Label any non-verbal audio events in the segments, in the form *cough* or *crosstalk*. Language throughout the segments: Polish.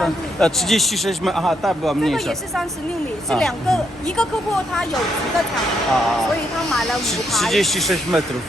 三呃36米，啊，大不了这mniejsza. 个也是三十六米，是两个、一个客户他有几个厂，啊所以他买了五台。 36 metrów.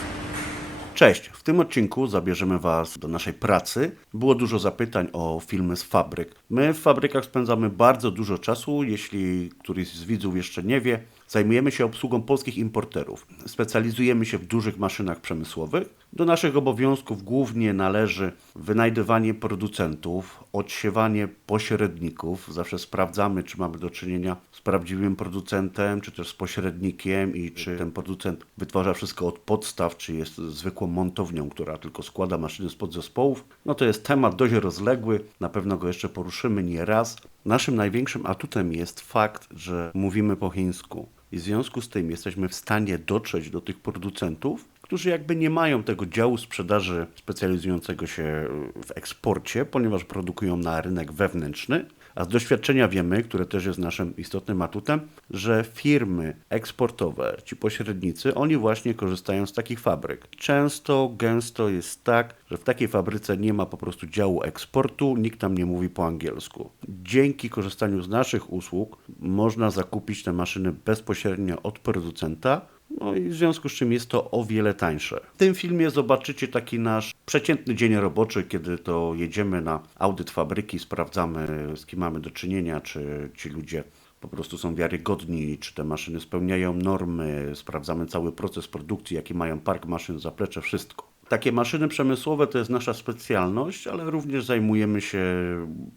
Cześć! W tym odcinku zabierzemy Was do naszej pracy. Było dużo zapytań o filmy z fabryk. My w fabrykach spędzamy bardzo dużo czasu. Jeśli któryś z widzów jeszcze nie wie, zajmujemy się obsługą polskich importerów. Specjalizujemy się w dużych maszynach przemysłowych. Do naszych obowiązków głównie należy wynajdywanie producentów, odsiewanie pośredników. Zawsze sprawdzamy, czy mamy do czynienia z prawdziwym producentem, czy też z pośrednikiem i czy ten producent wytwarza wszystko od podstaw, czy jest zwykłą montownią, która tylko składa maszyny z podzespołów. No to jest temat dość rozległy, na pewno go jeszcze poruszymy nie raz. Naszym największym atutem jest fakt, że mówimy po chińsku. I w związku z tym jesteśmy w stanie dotrzeć do tych producentów, którzy jakby nie mają tego działu sprzedaży specjalizującego się w eksporcie, ponieważ produkują na rynek wewnętrzny. A z doświadczenia wiemy, które też jest naszym istotnym atutem, że firmy eksportowe, ci pośrednicy, oni właśnie korzystają z takich fabryk. Często, gęsto jest tak, że w takiej fabryce nie ma po prostu działu eksportu, nikt tam nie mówi po angielsku. Dzięki korzystaniu z naszych usług można zakupić te maszyny bezpośrednio od producenta, no i w związku z czym jest to o wiele tańsze. W tym filmie zobaczycie taki nasz przeciętny dzień roboczy, kiedy to jedziemy na audyt fabryki, sprawdzamy z kim mamy do czynienia, czy ci ludzie po prostu są wiarygodni, czy te maszyny spełniają normy, sprawdzamy cały proces produkcji, jaki mają park maszyn, zaplecze, wszystko. Takie maszyny przemysłowe to jest nasza specjalność, ale również zajmujemy się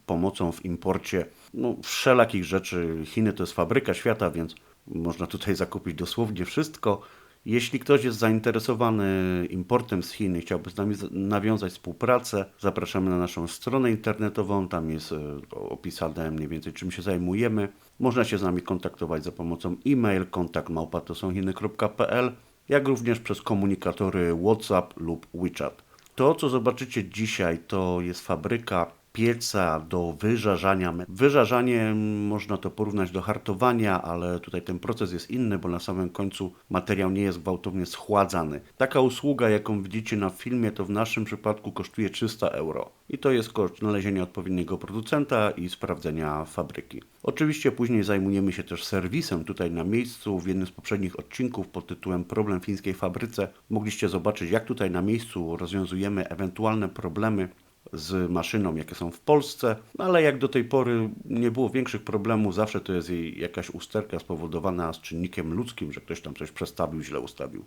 pomocą w imporcie no, wszelakich rzeczy. Chiny to jest fabryka świata, więc można tutaj zakupić dosłownie wszystko. Jeśli ktoś jest zainteresowany importem z Chin i chciałby z nami nawiązać współpracę, zapraszamy na naszą stronę internetową. Tam jest e, opisane mniej więcej czym się zajmujemy. Można się z nami kontaktować za pomocą e-mail kontakt małpatosonchiny.pl jak również przez komunikatory WhatsApp lub WeChat. To, co zobaczycie dzisiaj, to jest fabryka pieca do wyżarzania. Wyżarzanie mm, można to porównać do hartowania, ale tutaj ten proces jest inny, bo na samym końcu materiał nie jest gwałtownie schładzany. Taka usługa, jaką widzicie na filmie, to w naszym przypadku kosztuje 300 euro. I to jest koszt znalezienia odpowiedniego producenta i sprawdzenia fabryki. Oczywiście później zajmujemy się też serwisem tutaj na miejscu. W jednym z poprzednich odcinków pod tytułem Problem w fińskiej fabryce mogliście zobaczyć, jak tutaj na miejscu rozwiązujemy ewentualne problemy z maszyną, jakie są w Polsce, ale jak do tej pory nie było większych problemów, zawsze to jest jej jakaś usterka spowodowana z czynnikiem ludzkim, że ktoś tam coś przestawił, źle ustawił.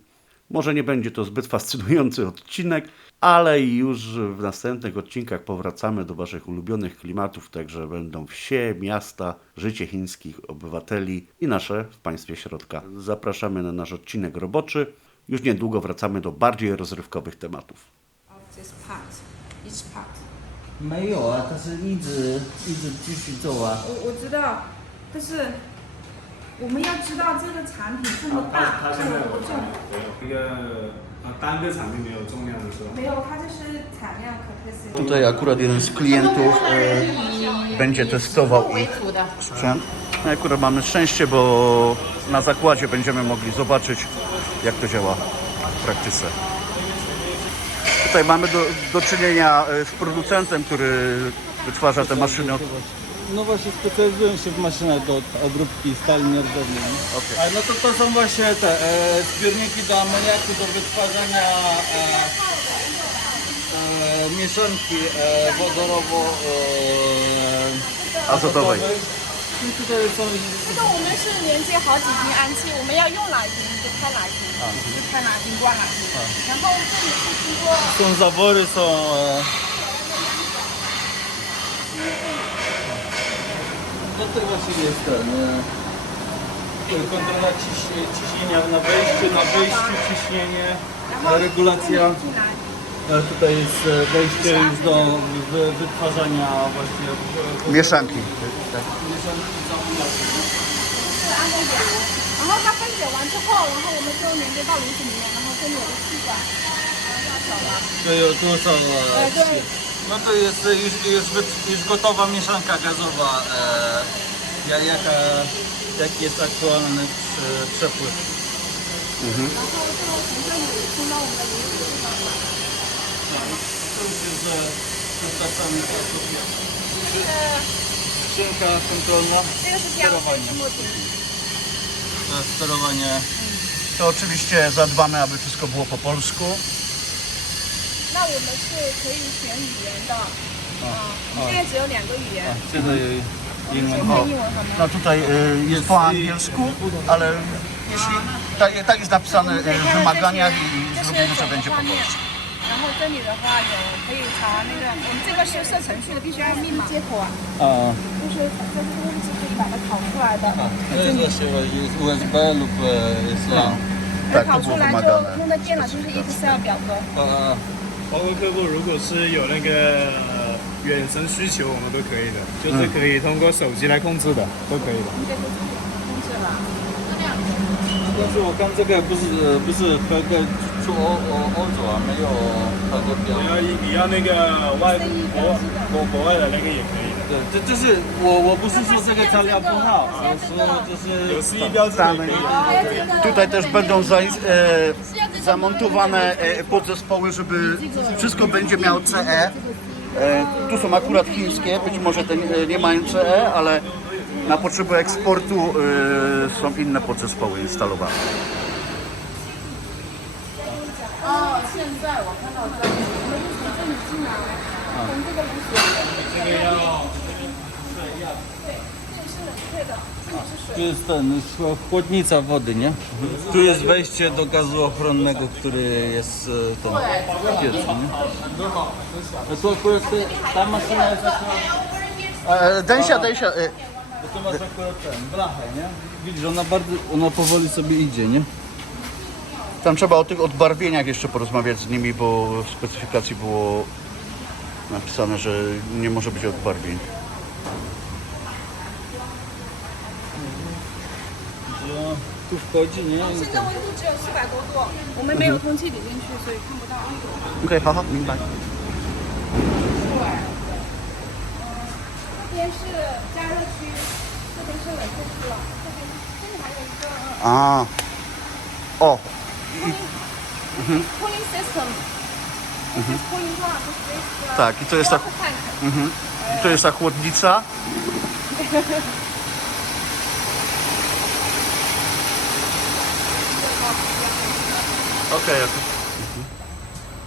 Może nie będzie to zbyt *laughs* fascynujący odcinek, ale już w następnych odcinkach powracamy do Waszych ulubionych klimatów, także będą wsie, miasta, życie chińskich obywateli i nasze w państwie środka. Zapraszamy na nasz odcinek roboczy. Już niedługo wracamy do bardziej rozrywkowych tematów. Of this part, each part. 没有啊，它是一直一直继续做啊。我我知道，但是我们要知道这个产品这么大，它它现在有多重？一个呃单个产品没有重量的时候，没有，它就是产量 capacity。 Tutaj akurat jeden z klientów e, będzie testował ich sprzęt. No, akurat mamy szczęście, bo na zakładzie będziemy mogli zobaczyć, jak to działa w praktyce. Tutaj mamy do, do czynienia e, z producentem, który wytwarza te maszyny od No właśnie specjalizują się w maszynach do obróbki stali nierdzewnej. Okej. A no to to są właśnie te e, zbiorniki do amoniaku do wytwarzania e, e, mieszanki e, wodorowo e, Azotowej. tutaj są 这个我们是连接好几瓶氨气，我们要用哪一瓶就开哪一瓶，就开哪一瓶关哪一瓶。然后这里是经过 są zawory, są e, do tego właśnie jest ten e, kontrola ciśnie, ciśnienia na wejściu, na wyjściu ciśnienie, e, regulacja. 进来。 E, Tutaj jest e, wejście już do wy- wytwarzania właśnie e, mieszanki. mieszanki z amoniakiem. 是按照点，然后它分解完之后，然后我们就连接到炉子里面，然后跟有个气管大小了。 To jest dużo e, E, to- No to jest e, już, już, wy- już gotowa mieszanka gazowa, e, ja- jaka, jaki jest aktualny prze- przepływ. 然 To jest za kontrolna. Sterowanie. To sterowanie. To oczywiście zadbane, aby wszystko było po polsku. No, no tutaj y, jest po angielsku, ale jeśli tak, tak jest napisane y, w wymaganiach i zrobimy, że będzie po polsku. 然后这里的话有可以查那个，我们这个是设程序的，必须要密码接口啊啊就是在这个位置可以把它拷出来的。to jest właśnie jest USB lub e, jest LAN. tak, 拷出来.就用的电脑就是 Excel 表格。A, 包括客户如果是有那个呃远程需求，我们都可以的，就是可以通过手机来控制的，都可以的。这个是控制了。但是我刚这个不是不是合格出欧欧欧洲啊，没有合格标。你要你要那个外国国国外的那个也可以的，对，这就是我我不是说这个材料不好，而是说就是有 CE 标志的也可以的。还有这个 Tutaj też będą za, e, zamontowane e, podzespoły, żeby wszystko będzie miało CE. E, tu są akurat chińskie, być może te nie, nie mają CE, ale na potrzeby eksportu e, są inne podzespoły instalowane. 现在我看到这里，我们是从这里进来，从这个门选这个要这个是冷却的，这里是水。 Tu jest ten, chłodnica wody, nie? Tu jest wejście do gazu ochronnego, który jest e, ten piec, nie? No tu akurat te, ta maszyna jest akurat, E, Dęsia, Dęsia, e, bo tu masz akurat ten, blachę, nie? Widzisz, ona bardzo, ona powoli sobie idzie, nie? tam trzeba o tych odbarwieniach jeszcze porozmawiać z nimi, bo w specyfikacji było napisane, że nie może być odbarwień. Że tu wchodzi, nie? I 现在温度只有四百多度，我们没有空气挤进去，所以看不到。 Okej, haha, 明白.这边是加热区，这边是冷却区了，这边这里还有一个 Mhm. Mhm. Jest to. Tak, i to jest ta... Mhm. I to jest ta chłodnica. *laughs* Okej, okay, okej.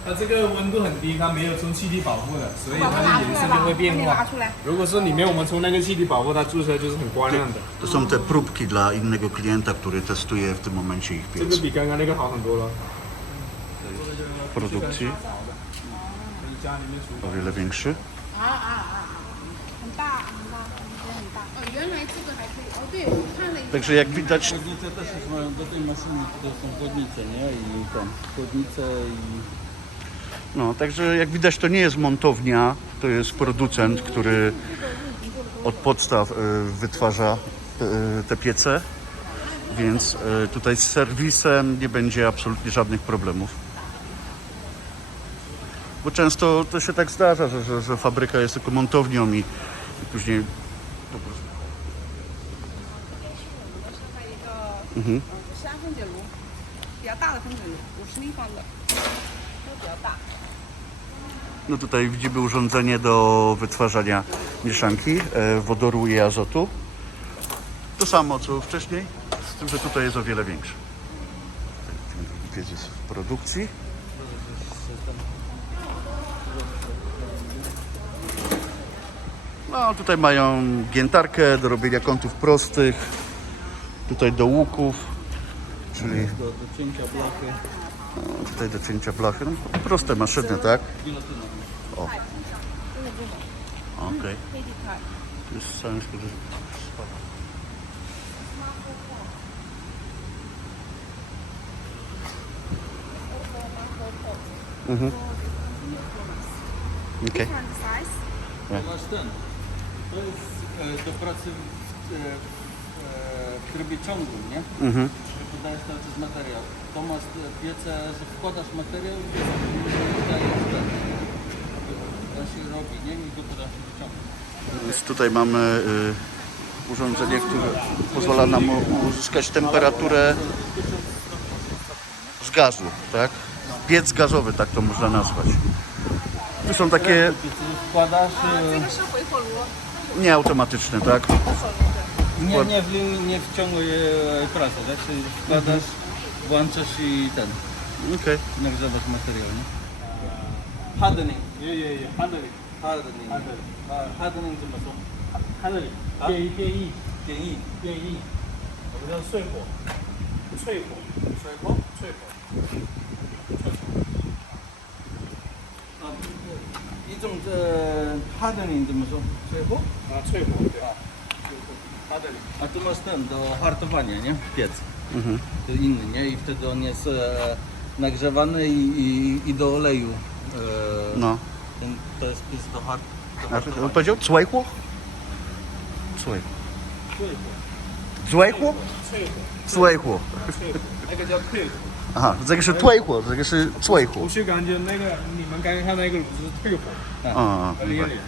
它这个温度很低，它没有充气体保护的，所以它的颜色就会变化。把它拿出来。如果说里面我们充那个气体保护，它注射就是很光亮的。 To są te próbki dla innego klienta, który testuje w tym momencie ich 这个 piec 比刚刚那个好很多了。 w produkcji. 家里面厨 O wiele większy. 很大很大，很大。哦，原来这个还可以。哦，对，我看了一下。 Także jak widać, Chłodnice też już mają do tej maszyny, tutaj są chłodnice, nie? I tam chłodnice i... no, także jak widać to nie jest montownia, to jest producent, który od podstaw y, wytwarza y, te piece, więc y, tutaj z serwisem nie będzie absolutnie żadnych problemów. Bo często to się tak zdarza, że, że, że fabryka jest tylko montownią i, i później po prostu... Mhm. No tutaj widzimy urządzenie do wytwarzania mieszanki e, wodoru i azotu. To samo co wcześniej, z tym, że tutaj jest o wiele większe. Piec jest w produkcji. No tutaj mają giętarkę do robienia kątów prostych, tutaj do łuków, czyli Do, do cięcia blachy. Tutaj do cięcia blachy. No, proste maszyny, tak? O. Okej. To jest cały skład. Mhm. Okej. Size。To masz ten. To jest e, do pracy w, e, w trybie ciągłym, nie? Mhm. Że podajesz cały czas materiał. To masz e, piece, że wkładasz materiał i piece, ten. To się robi, nie? I go potrafi wyciągnąć. Więc tutaj mamy y, urządzenie, które pozwala nam uzyskać temperaturę z gazu, tak? Piec gazowy, tak to można nazwać. Tu są takie... Wkładasz... E, nie automatyczne, tak? 手炉的。 Nie, nie, w- nie wciąguje prasy, tak? Czyli wkładasz, włączasz i ten, Okej. nagrzewasz materiał, nie? Hardening. 也也也，handling Hardening. Hardening. A, hardening 怎么说？ handling 变异变异变异。变异，我们叫淬火，淬火，水火。淬火。啊，一种这 hardening 怎么说？水火。啊，淬火对吧？ handling A tu masz ten do hartowania, nie? Piec. Mhm. To inny, nie? I wtedy on jest e, nagrzewany i, i, i do oleju. E, No. ten, to jest piec do, hart, do A hartowania. on powiedział cłejchło? Cłejchło. 淬火， Cłejchło? 淬火， Cłejchło. 淬火，那个叫淬火。 Aha, 这个是退火，这个是坠火我。就感觉那个你们刚刚看那个炉子是退火， A, a, 那里里。